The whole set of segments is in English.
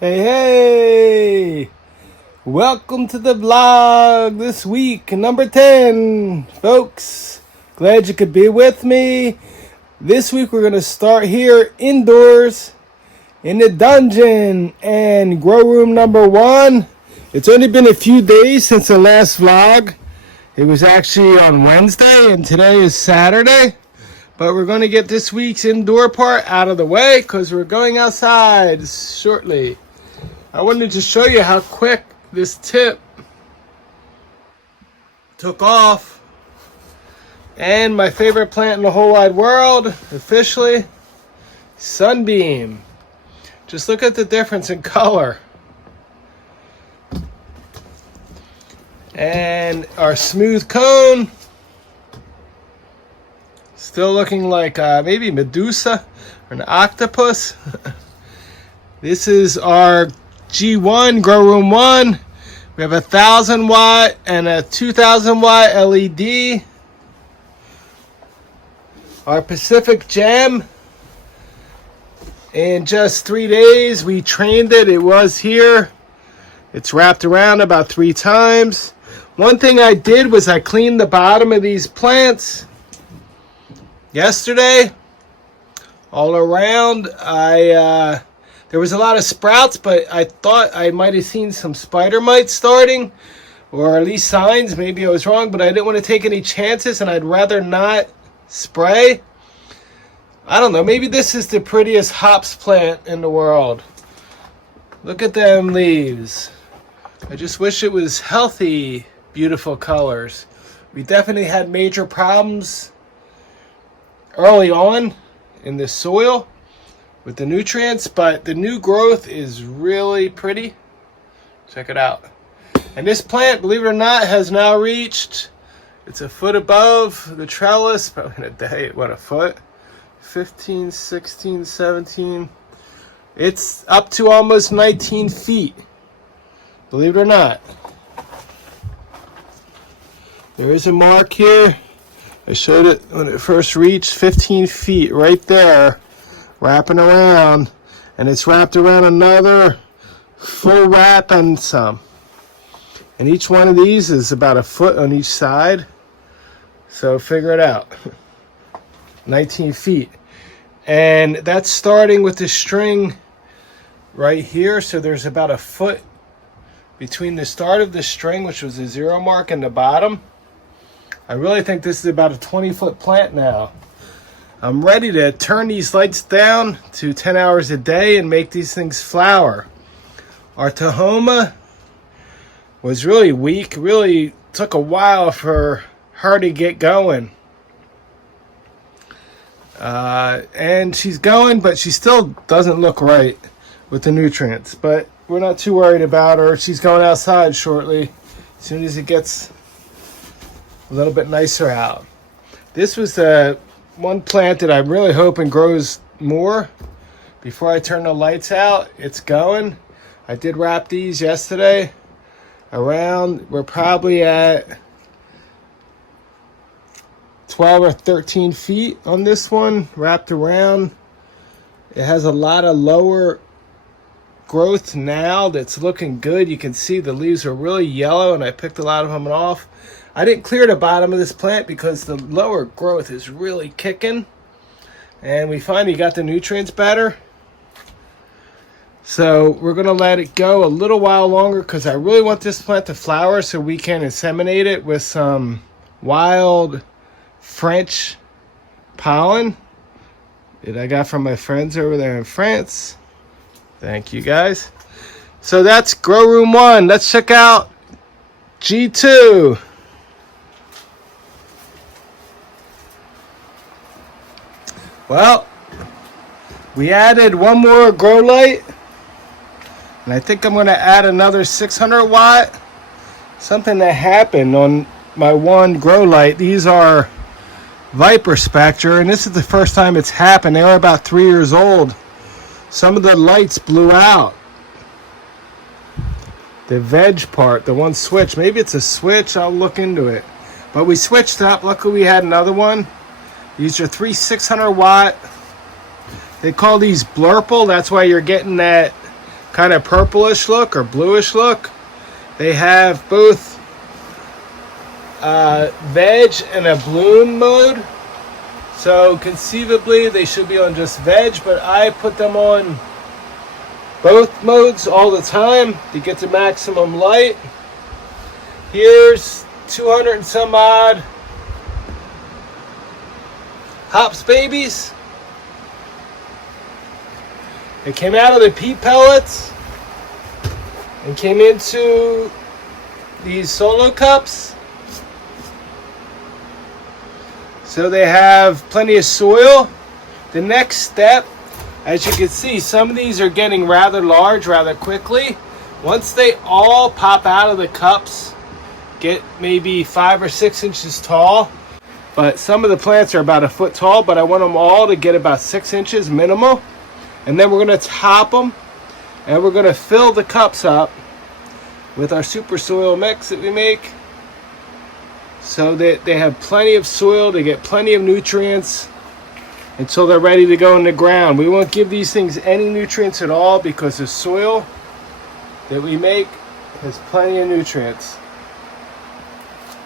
Hey, hey! Welcome to the vlog this week, number 10, folks. Glad you could be with me. This week we're going to start here indoors in the dungeon and grow room number 1. It's only been a few days since the last vlog. It was actually on Wednesday and today is Saturday. But we're going to get this week's indoor part out of the way because we're going outside shortly. I wanted to show you how quick this tip took off. And my favorite plant in the whole wide world, officially, Sunbeam. Just look at the difference in color. And our smooth cone, still looking like maybe Medusa or an octopus. This is our G1 Grow Room 1. We have a 1,000 watt and a 2,000 watt LED. Our Pacific Gem. In just 3 days, we trained it. It was here. It's wrapped around about 3 times. One thing I did was I cleaned the bottom of these plants yesterday. All around, there was a lot of sprouts, but I thought I might have seen some spider mites starting, or at least signs. Maybe I was wrong, but I didn't want to take any chances, and I'd rather not spray. I don't know. Maybe this is the prettiest hops plant in the world. Look at them leaves. I just wish it was healthy, beautiful colors. We definitely had major problems early on in the soil with the nutrients, but the new growth is really pretty. Check it out. And this plant, believe it or not, has now reached, it's a foot above the trellis, probably in a day, what, a foot? 15, 16, 17. It's up to almost 19 feet. Believe it or not. There is a mark here. I showed it when it first reached 15 feet right there, wrapping around, and it's wrapped around another full wrap and some. And each one of these is about a foot on each side. So figure it out. 19 feet. And that's starting with the string right here. So there's about a foot between the start of the string, which was the 0 mark, and the bottom. I really think this is about a 20-foot plant now. I'm ready to turn these lights down to 10 hours a day and make these things flower. Our Tahoma was really weak. Really took a while for her to get going. And she's going, but she still doesn't look right with the nutrients. But we're not too worried about her. She's going outside shortly, as soon as it gets a little bit nicer out. This was the one plant that I'm really hoping grows more before I turn the lights out. It's going. I did wrap these yesterday around. We're probably at 12 or 13 feet on this one, wrapped around. It has a lot of lower growth now that's looking good. You can see the leaves are really yellow, and I picked a lot of them off. I didn't clear the bottom of this plant because the lower growth is really kicking, and we finally got the nutrients better. So we're going to let it go a little while longer because I really want this plant to flower so we can inseminate it with some wild French pollen that I got from my friends over there in France. Thank you, guys. So that's Grow Room 1. Let's check out G2. Well, we added one more grow light, and I think I'm going to add another 600 watt. Something that happened on my one grow light. These are Viper Spectre, and this is the first time it's happened. They were about 3 years old. Some of the lights blew out. The veg part, the one switch. Maybe it's a switch. I'll look into it. But we switched up. Luckily, we had another one. These are 3 600 watt. They call these blurple. That's why you're getting that kind of purplish look or bluish look. They have both veg and a bloom mode. So conceivably they should be on just veg, but I put them on both modes all the time to get to maximum light. Here's 200 and some odd hops babies. They came out of the peat pellets and came into these solo cups. So they have plenty of soil. The next step, as you can see, some of these are getting rather large rather quickly. Once they all pop out of the cups, get maybe 5 or 6 inches tall. But some of the plants are about a foot tall, but I want them all to get about 6 inches minimal. And then we're going to top them, and we're going to fill the cups up with our super soil mix that we make, so that they have plenty of soil to get plenty of nutrients until they're ready to go in the ground. We won't give these things any nutrients at all because the soil that we make has plenty of nutrients.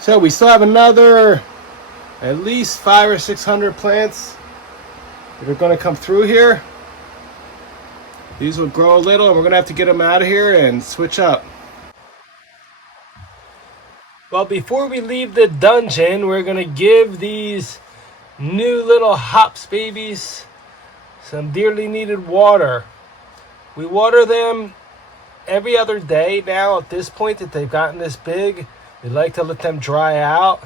So we still have another at least 500 or 600 plants that are going to come through here. These will grow a little, and we're going to have to get them out of here and switch up. Well, before we leave the dungeon, we're going to give these new little hops babies some dearly needed water. We water them every other day now. At this point that they've gotten this big, we like to let them dry out.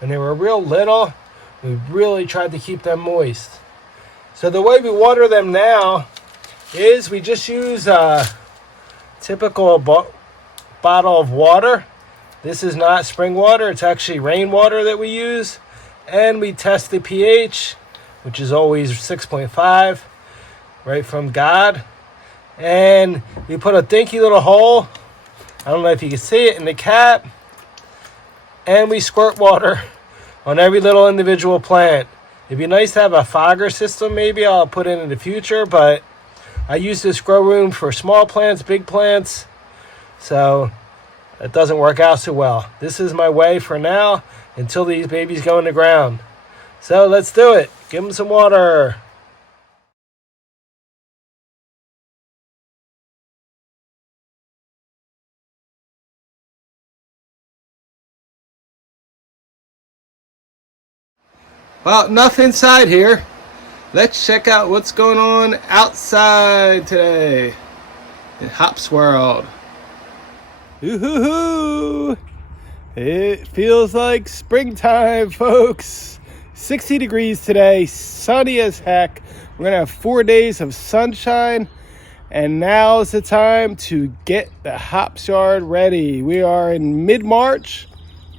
When they were real little, we really tried to keep them moist. So the way we water them now is we just use a typical bottle of water. This is not spring water, it's actually rainwater that we use. And we test the pH, which is always 6.5, right from God. And we put a dinky little hole, I don't know if you can see it, in the cap. And we squirt water on every little individual plant. It'd be nice to have a fogger system, maybe I'll put in the future, but I use this grow room for small plants, big plants, so it doesn't work out so well. This is my way for now until these babies go in the ground. So let's do it. Give them some water. Well, enough inside here. Let's check out what's going on outside today in Hops World. Ooh-hoo-hoo! It feels like springtime, folks. 60 degrees today, sunny as heck. We're going to have 4 days of sunshine, and now's the time to get the hops yard ready. We are in mid-March.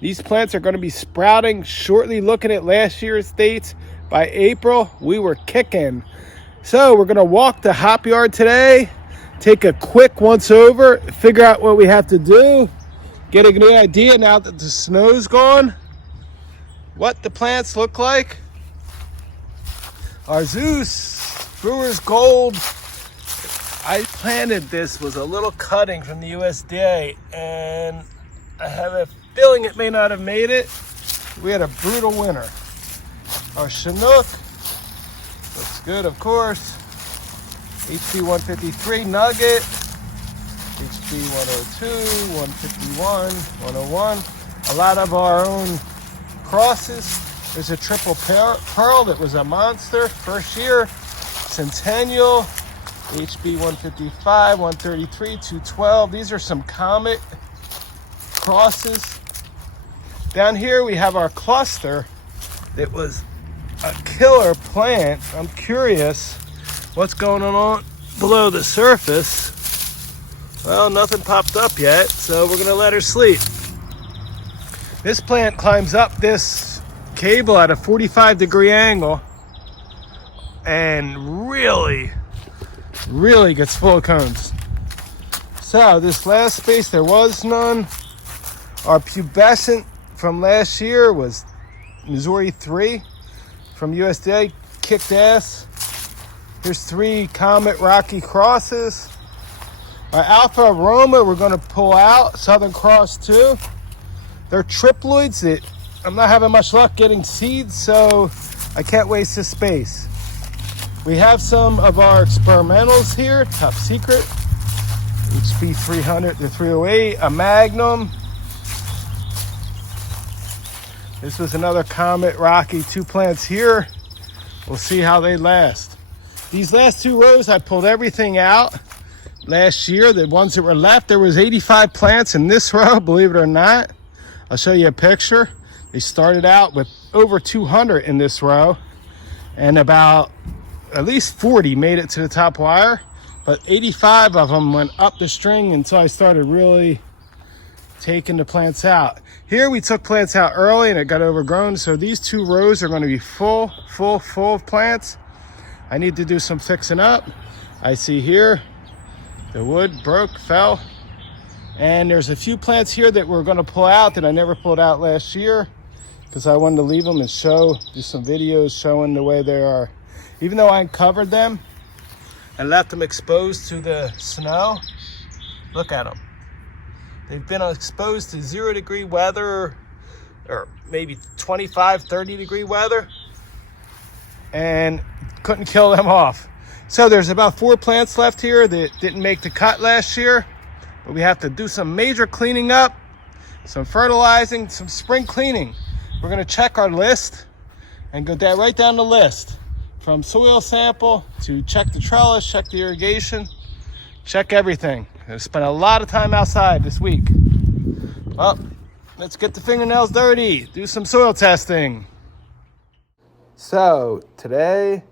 These plants are going to be sprouting shortly. Looking at last year's dates, by April, we were kicking. So we're going to walk the hop yard today, take a quick once over, figure out what we have to do, get a new idea now that the snow's gone, what the plants look like. Our Zeus Brewer's Gold, I planted this, was a little cutting from the USDA, and I have a feeling it may not have made it. We had a brutal winter. Our Chinook looks good, of course. HB 153 Nugget, HB 102, 151, 101. A lot of our own crosses. There's a triple pearl that was a monster first year. Centennial, HB 155, 133, 212. These are some Comet crosses. Down here we have our cluster that was a killer plant. I'm curious what's going on below the surface. Well, nothing popped up yet, so we're gonna let her sleep. This plant climbs up this cable at a 45-degree angle and really gets full of cones. So this last space, there was none. Our pubescent from last year was Missouri 3 from USDA, kicked ass. Here's 3 Comet Rocky crosses. Our Alpha Aroma we're going to pull out. Southern Cross too. They're triploids that I'm not having much luck getting seeds, so I can't waste this space. We have some of our experimentals here, top secret. HB 300 to 308, a Magnum. This was another Comet Rocky, 2 plants here. We'll see how they last. These last 2 rows, I pulled everything out last year. The ones that were left, there was 85 plants in this row, believe it or not. I'll show you a picture. They started out with over 200 in this row, and about at least 40 made it to the top wire, but 85 of them went up the string until I started really taking the plants out. Here we took plants out early and it got overgrown, so these 2 rows are going to be full of plants. I need to do some fixing up. I see here the wood broke, fell, and there's a few plants here that we're going to pull out that I never pulled out last year because I wanted to leave them and do some videos showing the way they are. Even though I uncovered them and left them exposed to the snow, look at them. They've been exposed to 0-degree weather, or maybe 25, 30-degree weather, and couldn't kill them off. So there's about 4 plants left here that didn't make the cut last year, but we have to do some major cleaning up, some fertilizing, some spring cleaning. We're going to check our list and go down right down the list, from soil sample to check the trellis, check the irrigation, check everything. I spent a lot of time outside this week. Well, let's get the fingernails dirty, do some soil testing. So today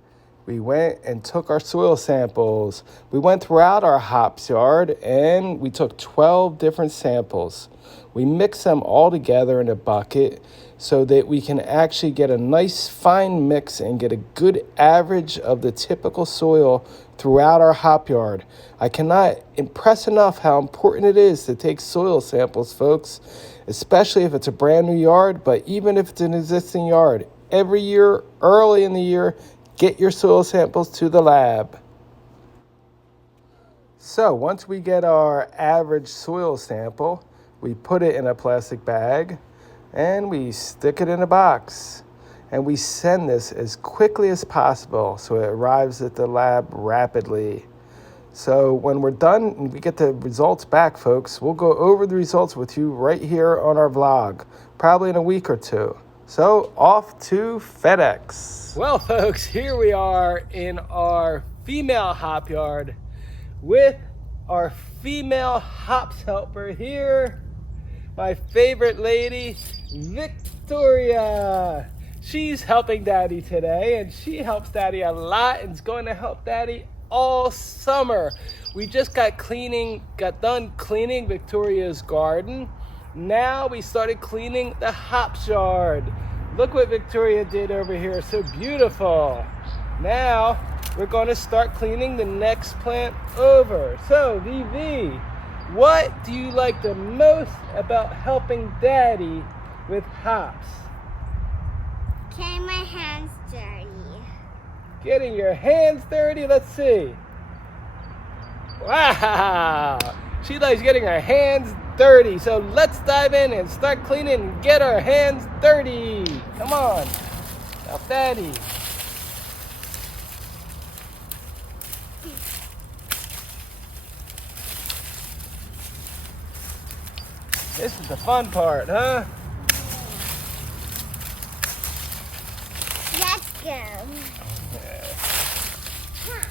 we went and took our soil samples. We went throughout our hops yard and we took 12 different samples. We mixed them all together in a bucket so that we can actually get a nice fine mix and get a good average of the typical soil throughout our hop yard. I cannot impress enough how important it is to take soil samples, folks, especially if it's a brand new yard, but even if it's an existing yard. Every year, early in the year, get your soil samples to the lab. So once we get our average soil sample, we put it in a plastic bag and we stick it in a box. And we send this as quickly as possible so it arrives at the lab rapidly. So when we're done and we get the results back, folks, we'll go over the results with you right here on our vlog, probably in a week or 2. So off to FedEx. Well, folks, here we are in our female hop yard with our female hops helper here. My favorite lady, Victoria. She's helping Daddy today, and she helps Daddy a lot and is going to help Daddy all summer. We just got done cleaning Victoria's garden. Now we started cleaning the hops yard. Look what Victoria did over here, so beautiful. Now we're going to start cleaning the next plant over. So Vivi, what do you like the most about helping Daddy with hops? Getting my hands dirty. Getting your hands dirty? Let's see. Wow! She likes getting her hands dirty. So let's dive in and start cleaning and get our hands dirty. Come on. Help Daddy. This is the fun part, huh? Let's go. Huh.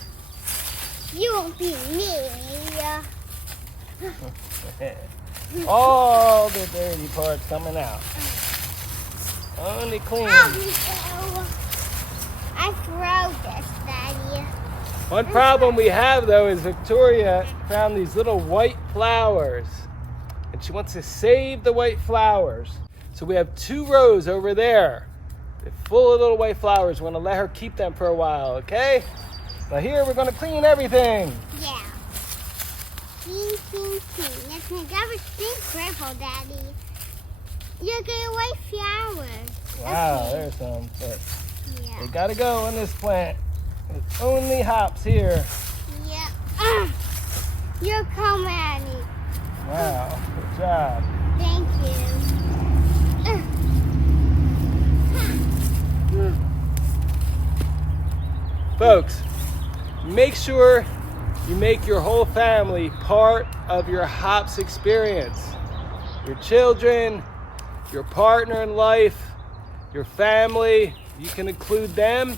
You won't be me. All the dirty parts coming out. Only clean. I throw this, Daddy. One problem we have, though, is Victoria found these little white flowers. And she wants to save the white flowers. So we have 2 rows over there. They're full of little white flowers. We're going to let her keep them for a while, okay? Now here we're going to clean everything. Yeah. Clean, clean, clean. Let's make everything purple, Daddy. Look at white flowers. Wow, Okay. there's some. But Yeah. they got to go on this plant. There's only hops here. Yeah. You're coming. Wow, good job. Thank you. Folks, make sure you make your whole family part of your hops experience. Your children, your partner in life, your family, you can include them.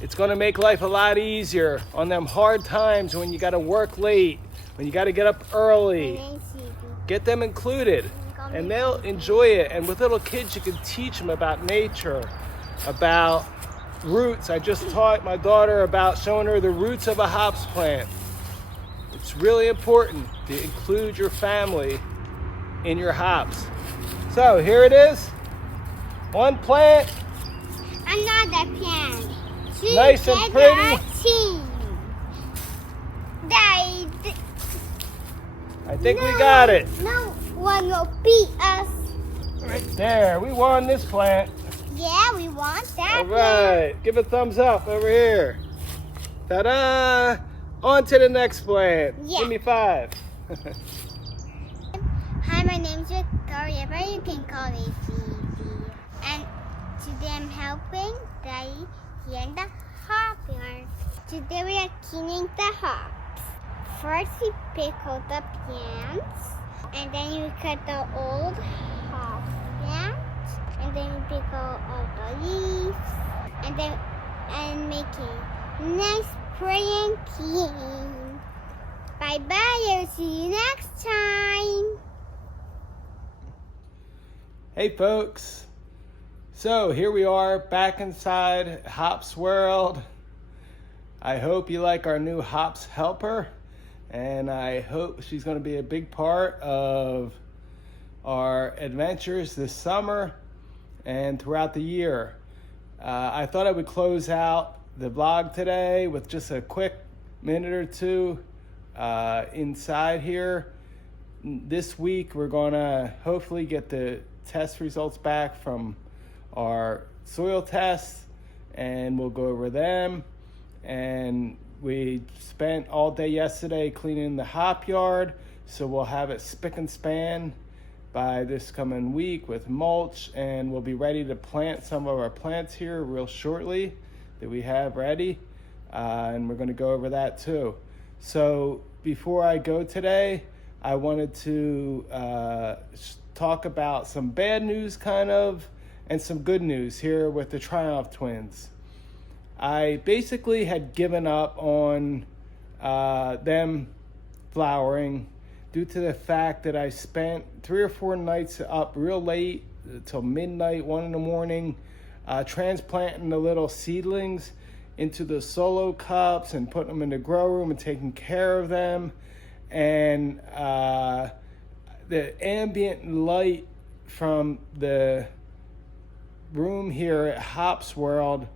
It's going to make life a lot easier on them hard times when you got to work late, when you got to get up early. Get them included and they'll enjoy it. And with little kids, you can teach them about nature, about roots. I just taught my daughter about showing her the roots of a hops plant. It's really important to include your family in your hops. So here it is. One plant. Another plant. Nice and pretty. I think we got it. No one will beat us. Right there. We won this plant. Yeah, we want that. All right. Give a thumbs up over here. Ta-da! On to the next plant. Yeah. Give me 5. Hi, my name's Victoria, but you can call me Vivi. And today I'm helping Daddy here in the hopyard. Today we are cleaning the hops. First you pickle the plants, and then you cut the old hop plants, and then you pickle all the leaves, and make it nice, pretty, and clean. Bye bye, I'll see you next time. Hey folks. So here we are back inside Hops World. I hope you like our new Hops helper. And I hope she's going to be a big part of our adventures this summer and throughout the year. I thought I would close out the vlog today with just a quick minute or two inside here. This week we're going to hopefully get the test results back from our soil tests, and we'll go over them. And we spent all day yesterday cleaning the hop yard, so we'll have it spick and span by this coming week with mulch, and we'll be ready to plant some of our plants here real shortly that we have ready, and we're going to go over that too. So before I go today, I wanted to talk about some bad news kind of and some good news here with the Triumph twins. I basically had given up on them flowering due to the fact that I spent 3 or 4 nights up real late till midnight, 1 in the morning, transplanting the little seedlings into the solo cups and putting them in the grow room and taking care of them. And the ambient light from the room here at Hops World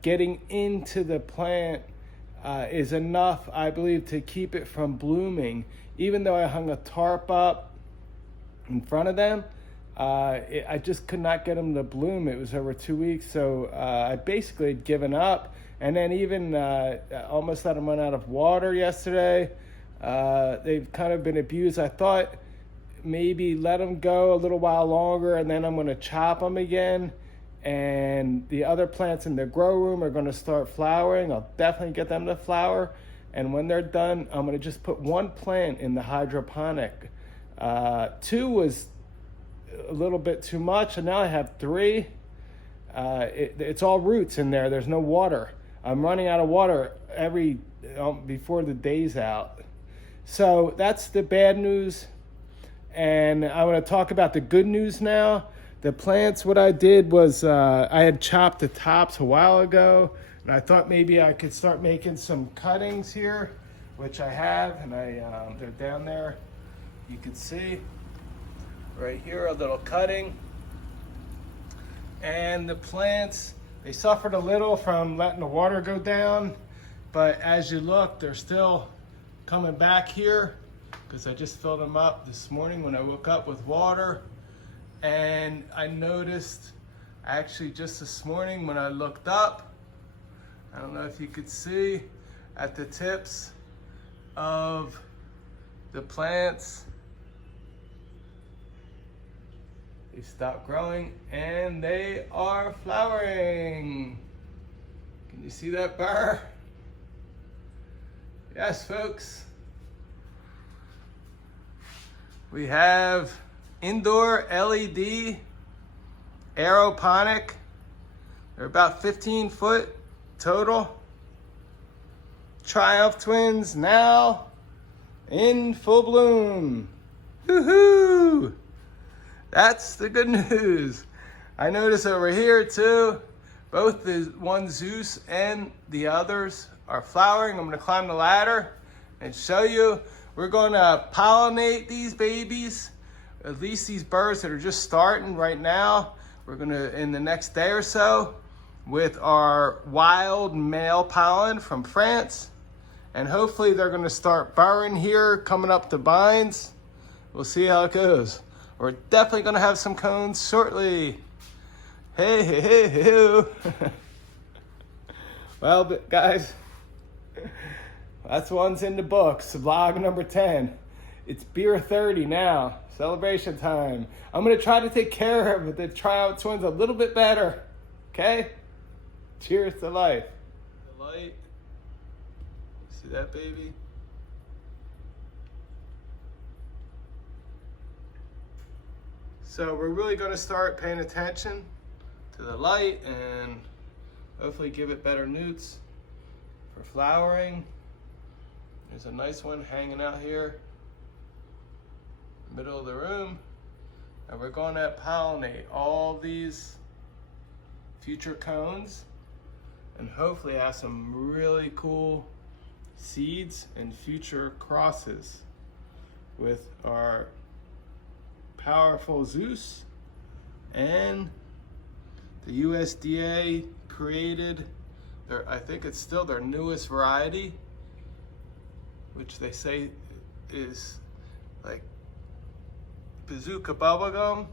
getting into the plant is enough, I believe, to keep it from blooming. Even though I hung a tarp up in front of them, I just could not get them to bloom. It was over 2 weeks, so I basically had given up. And then even almost let them run out of water yesterday. They've kind of been abused. I thought maybe let them go a little while longer, and then I'm going to chop them again. And the other plants in the grow room are going to start flowering. I'll definitely get them to flower. And when they're done, I'm going to just put 1 plant in the hydroponic. 2 was a little bit too much, and now I have 3. It's all roots in there. There's no water. I'm running out of water before the day's out. So that's the bad news. And I want to talk about the good news now. The plants, what I did was I had chopped the tops a while ago, and I thought maybe I could start making some cuttings here, which I have, and they're down there. You can see right here a little cutting. And the plants, they suffered a little from letting the water go down, but as you look, they're still coming back here because I just filled them up this morning when I woke up with water. And I noticed actually just this morning when I looked up, I don't know if you could see at the tips, of the plants. They stopped growing and they are flowering. Can you see that burr? Yes, folks. We have indoor LED aeroponic. They're about 15 foot total. Triumph twins now in full bloom. Woohoo! That's the good news. I notice over here too, both the one Zeus and the others are flowering. I'm gonna climb the ladder and show you. We're gonna pollinate these babies, at least these birds that are just starting right now. We're gonna, in the next day or so, with our wild male pollen from France. And hopefully they're gonna start burrowing here, coming up the vines. We'll see how it goes. We're definitely gonna have some cones shortly. Hey, hey, hey, hey. Well, guys, that's one's in the books, vlog number 10. It's beer 30 now, celebration time. I'm gonna try to take care of the Triumph twins a little bit better, okay? Cheers to life. The light, see that baby? So we're really gonna start paying attention to the light and hopefully give it better newts for flowering. There's a nice one hanging out here, middle of the room. And we're gonna pollinate all these future cones and hopefully have some really cool seeds and future crosses with our powerful Zeus and the USDA created I think it's still their newest variety, which they say is like bazooka bubblegum.